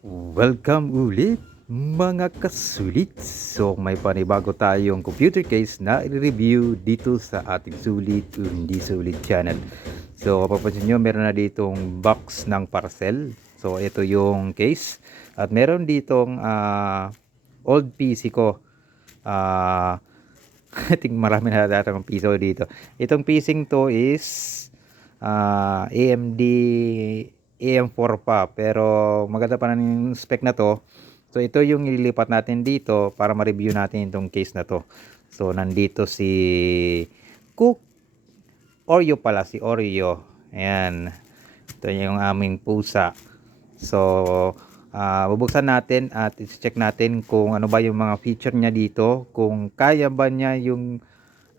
Welcome ulit mga kasulit. So may panibago tayong computer case na i-review dito sa ating sulit o hindi sulit channel. So mapapansin nyo meron na ditong box ng parcel. So ito yung case. At meron ditong old PC ko. I think marami na datang piso dito. Itong PC to is AMD AM4 pa, pero maganda pa na yung spec na to. So ito yung ililipat natin dito para ma-review natin itong case na to. So nandito si Cook Oreo pala, si Oreo. Ayan, ito yung aming pusa. So bubuksan natin at i-check natin kung ano ba yung mga feature niya dito, kung kaya ba niya yung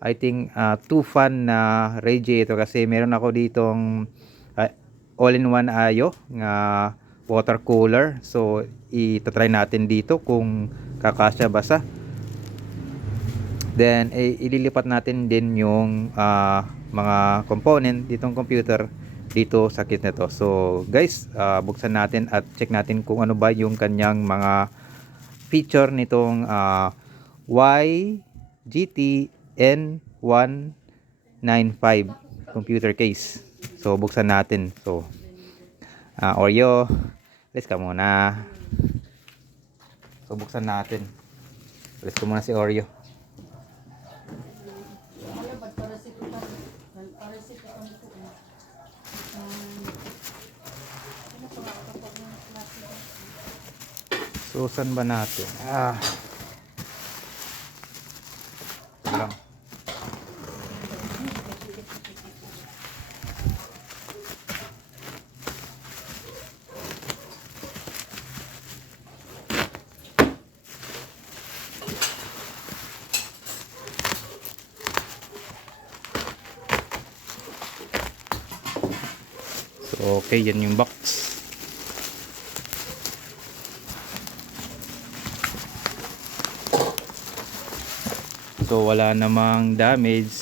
I think 2 fan na radiator, kasi meron ako ditong all-in-one ayo nga water cooler. So itatry natin dito kung kakasya basa. Then ililipat natin din yung mga component ditong computer dito sa kit nito. So guys, buksan natin at check natin kung ano ba yung kanyang mga feature nitong YGT N195 computer case. So buksan natin. So Oreo, let's ka muna. So buksan natin. Let's ko muna si Oreo. So saan ba natin? Lang. So okay, yan yung box. So wala namang damage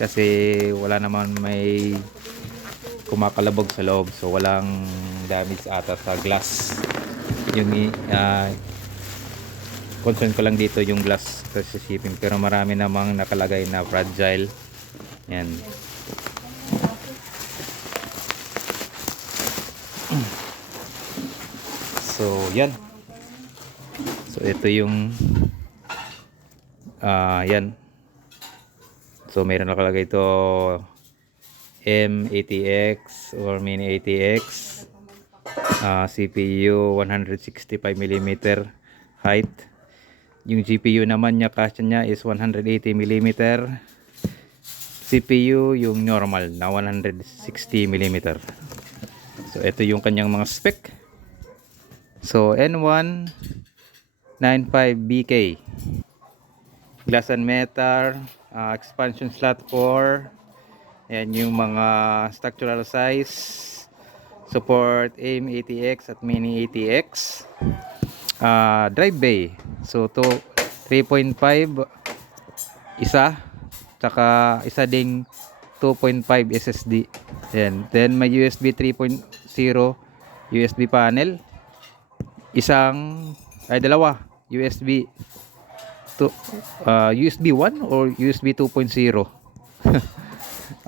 kasi wala naman may kumakalabog sa loob. So walang damage ata sa glass. Yung concern ko lang dito yung glass kasi shipping, pero marami namang nakalagay na fragile. Yan. So yan. So ito yung yan. So mayroon nakalagay ito M80X or Mini ATX, CPU 165mm height. Yung GPU naman niya, kasya niya is 180mm. CPU yung normal na 160mm. So ito yung kanyang mga spec. So N195BK, glass and metal, expansion slot 4. Ayan yung mga structural size. Support AIM ATX at Mini ATX. Drive bay. So to 3.5 isa, tsaka isa ding 2.5 SSD. Ayan. Then may USB 3.0 USB panel. Dalawa USB USB 1 or USB 2.0.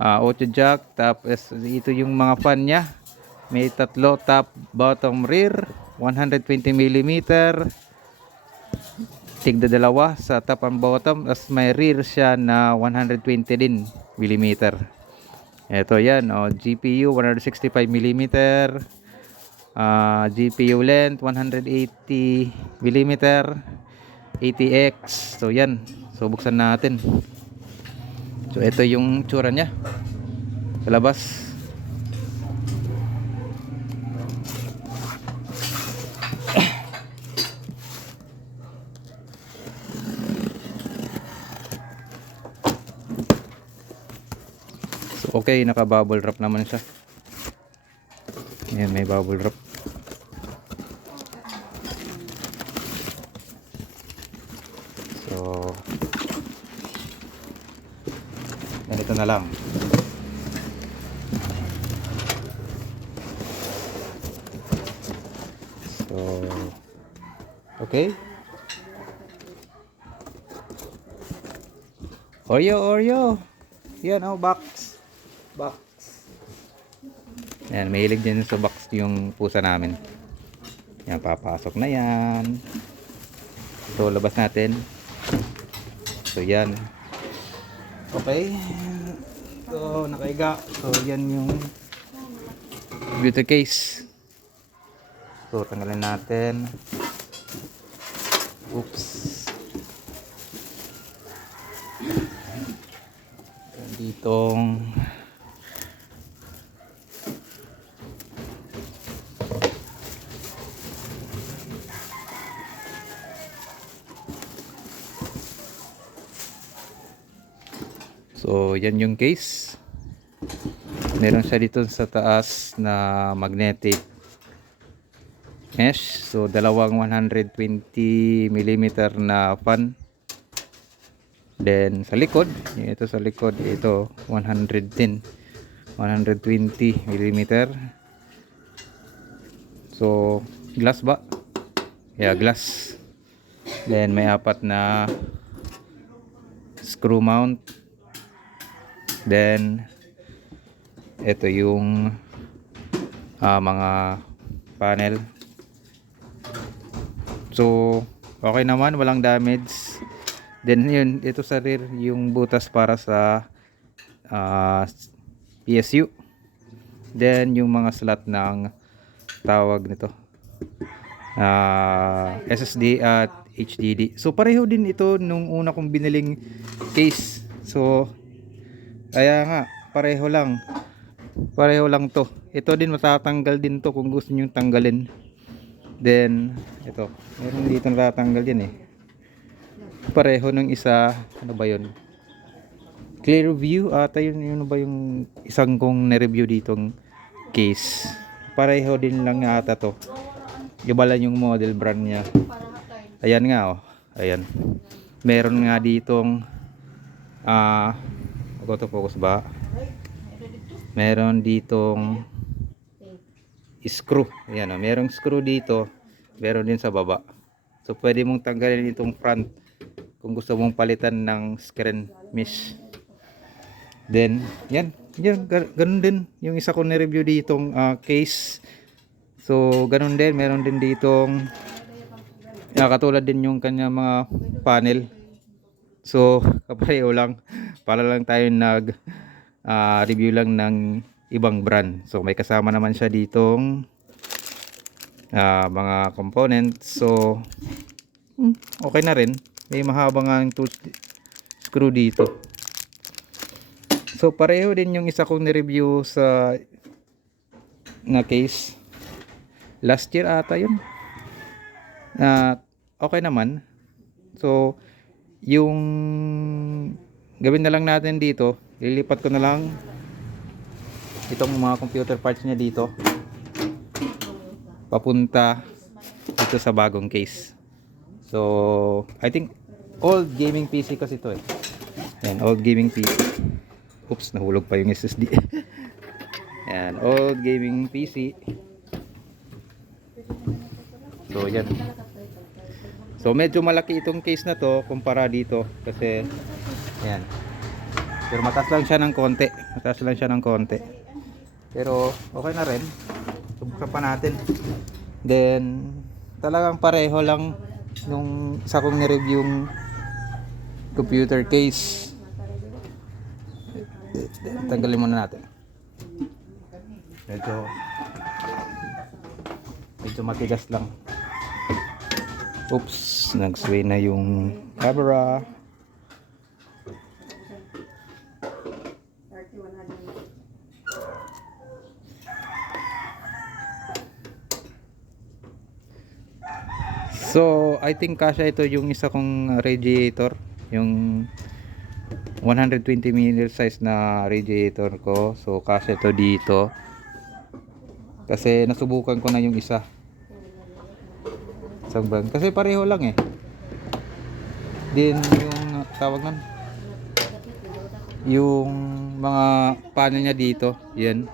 Auto jack, tapos ito yung mga fan nya. May tatlo, top, bottom, rear, 120mm. Tigda dalawa sa top and bottom, as may rear siya na 120 din millimeter. Ito yan, GPU 165mm, GPU length 180mm, ATX. So yan, so buksan natin. So ito yung tsura nya sa labas. So okay, naka bubble wrap naman siya. Ayan, may bubble wrap. So ganito na lang. So, okay. Oreo. Yan, oh, box. Yan, mahilig din sa box yung pusa namin. Yan, papasok na yan. So, labas natin. So, yan. Okay. So, nakaiga. So, yan yung beauty case. So, tanggalin natin. Oops. Ditong so yan yung case. Meron siya dito sa taas na magnetic mesh. So dalawang 120 mm na fan. Then sa likod, ito 120 mm. So glass ba? Yeah, glass. Then may apat na screw mount. Then ito yung mga panel. So okay naman, walang damage. Then yun, ito sa rear yung butas para sa PSU. Then yung mga slot ng tawag nito SSD at HDD. So pareho din ito nung una kong biniling case. So kaya nga pareho lang to. Ito din matatanggal din to kung gusto niyo tanggalin. Then ito, meron dito natatanggal din eh. Pareho nung isa, ano ba yun? Clearview ata yun ba yung isang kong na-review ditong case. Pareho din lang ata to. Iba lang yung model brand niya. Ayan nga oh. Ayan. Meron nga ditong auto-focus ba? Meron ditong screw. Ayan oh. Merong screw dito. Meron din sa baba. So pwede mong tanggalin itong front kung gusto mong palitan ng screen mesh. Then yan ganun din yung isa ko na-review ditong case. So ganun din, meron din ditong katulad din yung kanya mga panel. So kapareho lang, para lang tayo nag review lang ng ibang brand. So may kasama naman siya ditong mga components. So okay na rin. May mahaba nga ang screw dito. So pareho din yung isa kong ni-review sa na case. Last year ata yun. Okay naman. So yung gawin na lang natin dito, lilipat ko na lang itong mga computer parts niya dito papunta dito sa bagong case. So I think old gaming PC kasi ito eh. Ayan, old gaming PC. Oops, nahulog pa yung SSD. Ayan, old gaming PC. So yan. So medyo malaki itong case na to kumpara dito kasi ayan. Pero mataas lang siya ng konti. Pero okay na rin. Subukan pa natin. Then talagang pareho lang nung isa kong ni-review yung computer case. Tanggalin muna natin. Medyo matigas lang. Oops, nag-sway na yung camera. So, I think kasya ito yung isa kong radiator, yung 120 mm size na radiator ko. So, kasya ito dito. Kasi nasubukan ko na yung isa. Isang brand. Kasi pareho lang eh. Din yung tawag nun, yung mga panel niya dito, yan.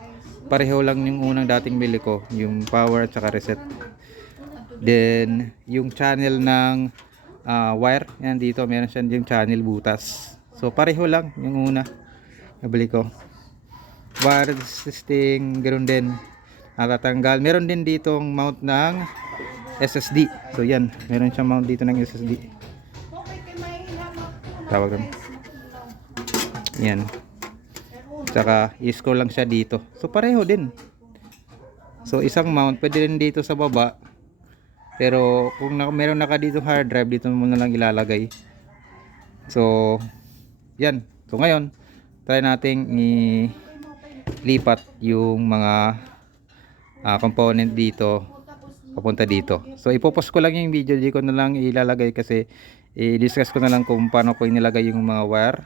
Pareho lang yung unang dating bili ko, yung power at saka reset. Then yung channel ng wire, yan dito meron siya yung channel butas. So pareho lang yung una nabili ko. Wire system ganoon din, natatanggal. Meron din ditong mount ng SSD. So yan, meron siyang mount dito ng SSD. Tawag doon. Yan. Tsaka i-scroll lang siya dito. So pareho din. So isang mount pwede rin dito sa baba. Pero kung meron naka dito hard drive, dito mo na lang ilalagay. So yan. So ngayon, try nating ilipat yung mga component dito papunta dito. So ipopost ko lang yung video, di ko na lang ilalagay kasi i-discuss ko na lang kung paano ko inilagay yung mga wire,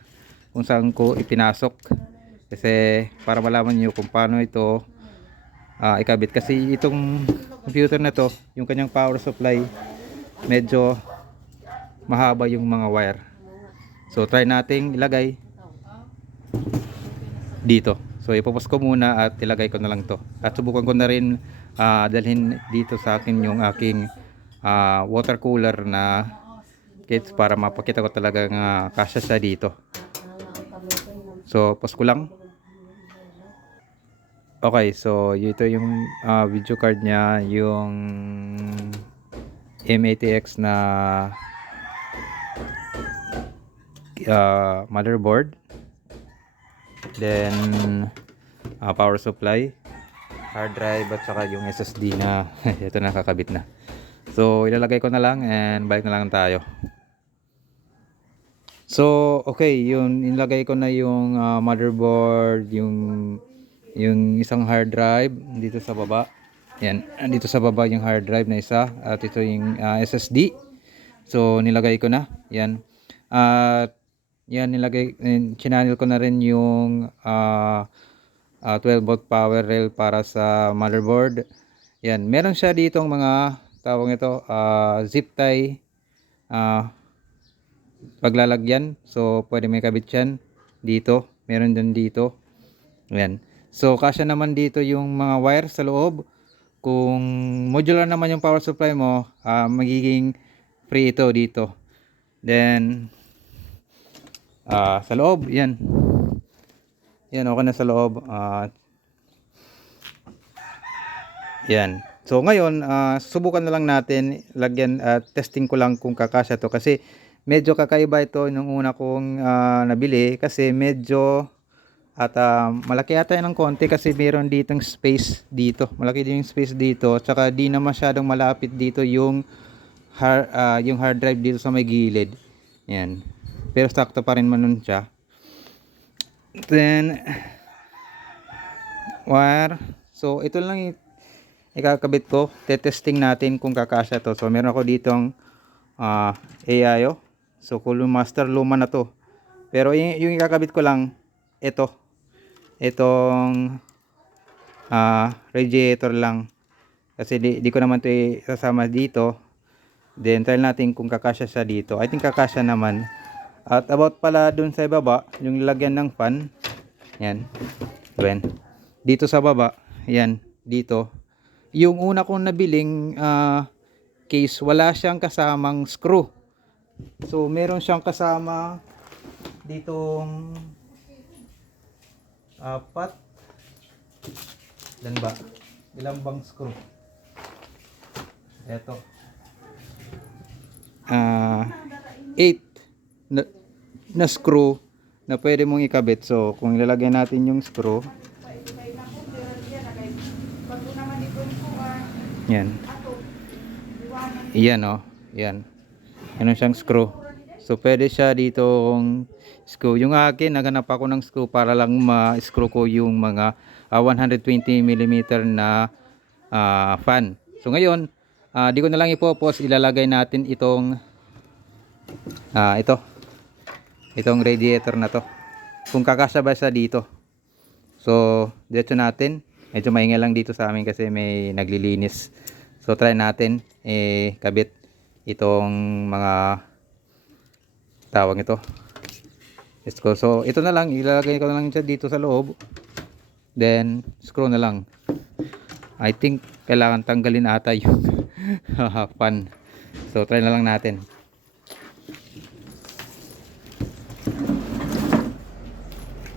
kung saan ko ipinasok, kasi para malaman nyo kung paano ito ikabit. Kasi itong computer na to, yung kanyang power supply, medyo mahaba yung mga wire. So try nating ilagay dito. So ipopost ko muna at ilagay ko na lang to. At subukan ko na rin dalhin dito sa akin yung aking water cooler na kits para mapakita ko talaga kasya siya dito. So post ko lang. Okay, so ito yung video card niya, yung M80X na motherboard. Then power supply, hard drive, at saka yung SSD na ito nakakabit na. So ilalagay ko na lang and balik na lang tayo. So okay, yun, inilagay ko na yung motherboard, yung isang hard drive dito sa baba. Yan, dito sa baba yung hard drive na isa, at ito yung SSD. So nilagay ko na. Yan. At yan, chinanel ko na rin yung 12 volt power rail para sa motherboard. Yan, meron siya ditong mga tawag ito zip tie paglalagyan. So pwede may kabit yan dito, meron din dito. Yan. So kasya naman dito yung mga wire sa loob. Kung modular naman yung power supply mo, magiging free ito dito. Then sa loob, yan. Yan, okay na sa loob. Yan. So ngayon, subukan na lang natin lagyan at testing ko lang kung kakasya to, kasi medyo kakaiba ito nung una kong nabili, kasi medyo at malaki ata ng konti, kasi meron ditong space dito. Malaki din yung space dito. Tsaka di na masyadong malapit dito yung hard drive dito sa may gilid. Yan. Pero sakto pa rin man nun siya. Then wire. So ito lang ikakabit ko. Tetesting natin kung kakasya to. So meron ako ditong AIO. So Cooling Master, luma na to. Pero yung ikakabit ko lang itong radiator lang, kasi di ko naman ito isasama dito. Then try natin kung kakasya siya dito. I think kakasya naman. At about pala dun sa baba, yung lagyan ng fan, yan, ben, dito sa baba, yan, dito yung una kong nabiling case, wala siyang kasamang screw. So meron siyang kasama ditong apat, ilan ba? Ilang bang screw? Eto. 8 na screw na pwede mong ikabit. So kung ilalagay natin yung screw, yan. Iyan, oh. Yan. Ano siyang screw. So pwede siya ditong screw. Yung akin, naghanap ako ng screw para lang ma-screw ko yung mga 120 mm na fan. So ngayon, di ko na lang ipopost, ilalagay natin itong itong radiator na to, kung kakasya ba siya dito. So diretso natin. Medyo maingay lang dito sa amin kasi may naglilinis. So try natin kabit itong mga tawag ito. So ito na lang, ilalagay ko na lang siya dito sa loob. Then screw na lang. I think kailangan tanggalin ata yung fan. So try na lang natin.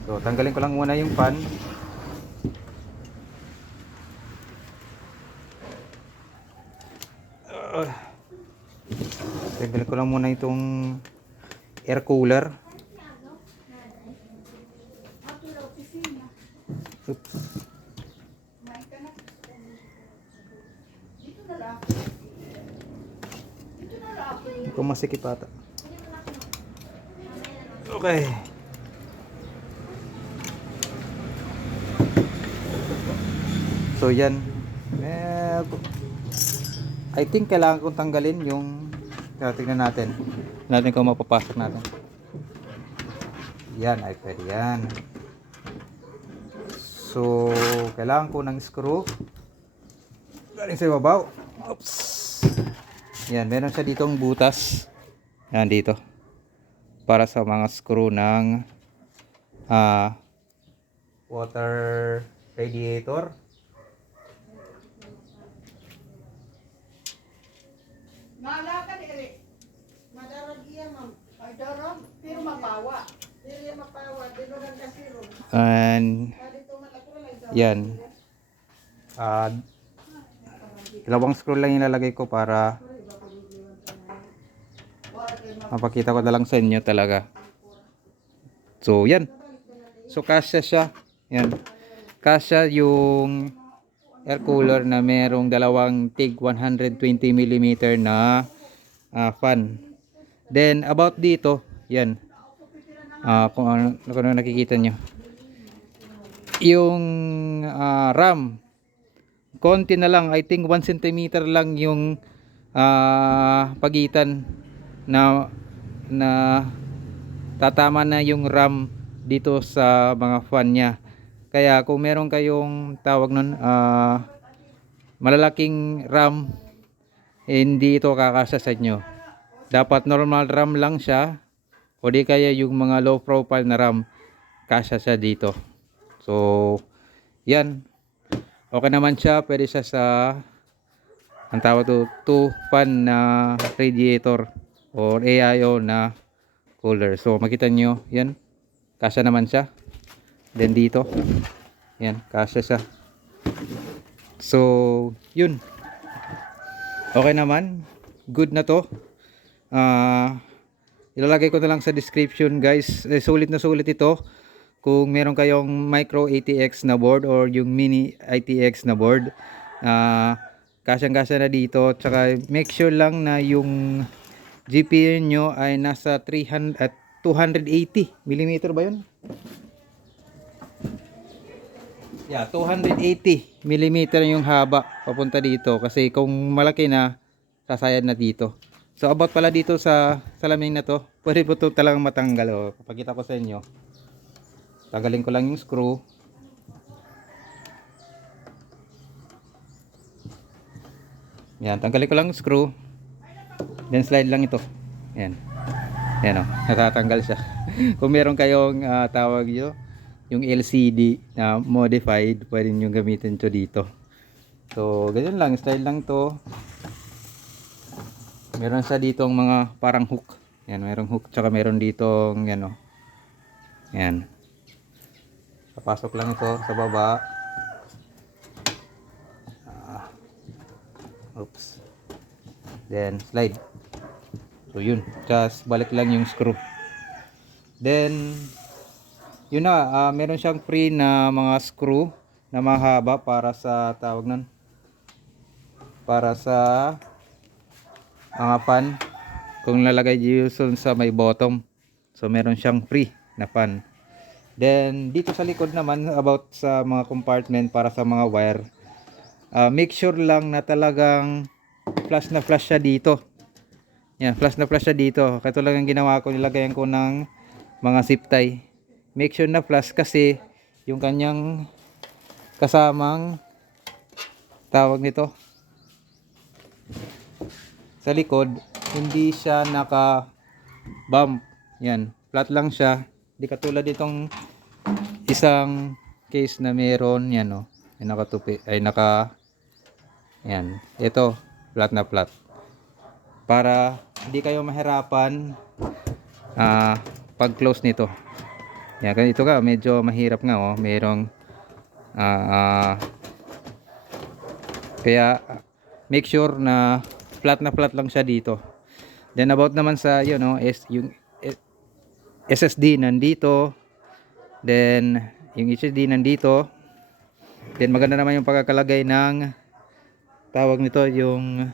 So tanggalin ko lang muna yung fan. Tanggalin ko lang muna itong air cooler. Oops. Kung masikip ata. Okay. So yan. I think kailangan kong tanggalin yung tingnan natin. Natin kung mapapasok natin. Yan ay pwede yan. So kailangan ko ng screw. Galing sa ibabaw. Oops. Yan, meron siya ditong butas. Yan dito. Para sa mga screw ng water radiator. Malaka dili. Madarag iya ma'am. Ay darag pero mapawa. Dili mapawa, dilo lang kasiro. And yan. Dalawang screw lang ilalagay ko para mapakita ko na lang sa inyo talaga. So yan. So kasya siya. Yan. Kasya yung air cooler na merong dalawang TIG 120mm na fan. Then about dito, yan. Kung ano nakikita nyo. Yung RAM, konti na lang, I think 1 cm lang yung pagitan na tatama na yung RAM dito sa mga fan niya. Kaya kung meron kayong tawag nun malalaking RAM, hindi ito kakasya sa inyo. Dapat normal RAM lang siya, o di kaya yung mga low profile na RAM, kasya siya dito. So yan, okay naman siya. Pwede siya sa ang tawag to 2 fan na radiator or AIO na cooler. So makita nyo yan, kasya naman siya. Then dito, yan, kasya siya. So yun, okay naman, good na to. Ilalagay ko na lang sa description guys. Sulit na sulit ito. Kung meron kayong micro ATX na board or yung mini ATX na board, kasyang-kasya na dito. Tsaka make sure lang na yung GPU nyo ay nasa 280mm ba yun? Yeah, 280mm yung haba papunta dito. Kasi kung malaki na, sasayad na dito. So about pala dito sa salamin na to, pwede po ito talagang matanggal. O, papakita ko sa inyo. Tanggalin ko lang yung screw. Yan, tanggalin ko lang yung screw. Then slide lang ito. Yan. Yan o, natatanggal siya. Kung meron kayong tawag nyo, yung LCD na modified, pwede nyo gamitin ito dito. So, ganyan lang, slide lang to. Meron sa dito mga parang hook. Yan, merong hook, tsaka meron dito yan o. Yan. Papasok lang ito sa baba. Oops. Then slide. So yun, just balik lang yung screw. Then yun na, meron siyang free na mga screw na mahaba para sa tawag nun, para sa mga fan. Kung lalagay dito sa may bottom, so meron siyang free na fan. Then dito sa likod naman, about sa mga compartment para sa mga wire, make sure lang na talagang flush na flush siya dito. Yan, flush na flush siya dito. Katulad ng ginawa ko, nilagayan ko ng mga zip tie. Make sure na flush kasi yung kanyang kasamang tawag nito sa likod, hindi siya naka bump. Yan, flat lang siya. Di katulad itong isang case na meron yan, no, ay nakatupi, ay naka Yan. Ito, flat na flat. Para hindi kayo mahirapan pag-close nito. Yan, ganito ka, medyo mahirap nga oh. Merong kaya make sure na flat lang siya dito. Then about naman sa yun no, yung SSD nandito. Then yung HDD nandito. Then maganda naman yung pagkakalagay ng tawag nito yung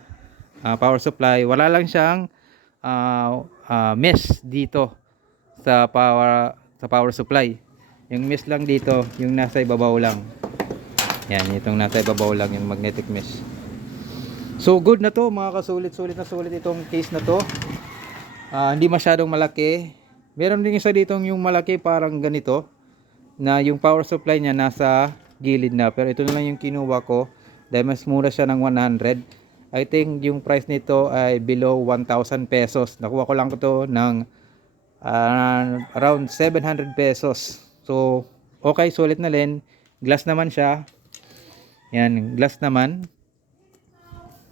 power supply. Wala lang siyang mesh dito sa power supply. Yung mesh lang dito, yung nasa ibabaw lang. Yan, itong nasa ibabaw lang yung magnetic mesh. So good na to mga kasulit-sulit na sulit itong case na to. Hindi masyadong malaki. Meron din isa dito yung malaki parang ganito na yung power supply niya nasa gilid na, pero ito na lang yung kinuha ko dahil mas mura siya ng 100. I think yung price nito ay below 1,000 pesos. Nakuha ko lang ito ng around 700 pesos. So okay, sulit na rin. Glass naman siya. Yan, glass naman.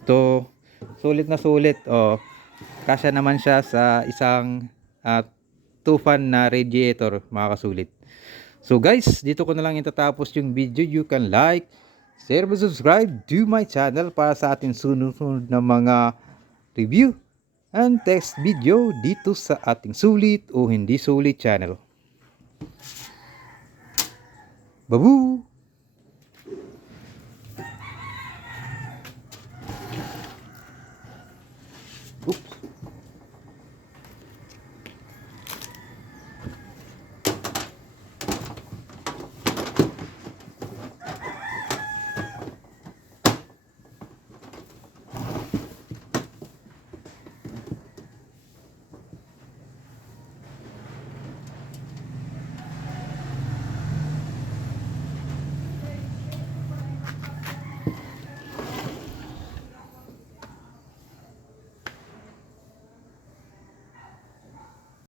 So sulit na sulit. Oh, kasya naman siya sa isang 2-fan na radiator mga kasulit. So guys, dito ko na lang itatapos yung video. You can like, share, and subscribe to my channel para sa ating sunod-sunod na mga review and text video dito sa ating sulit o hindi sulit channel. Babu!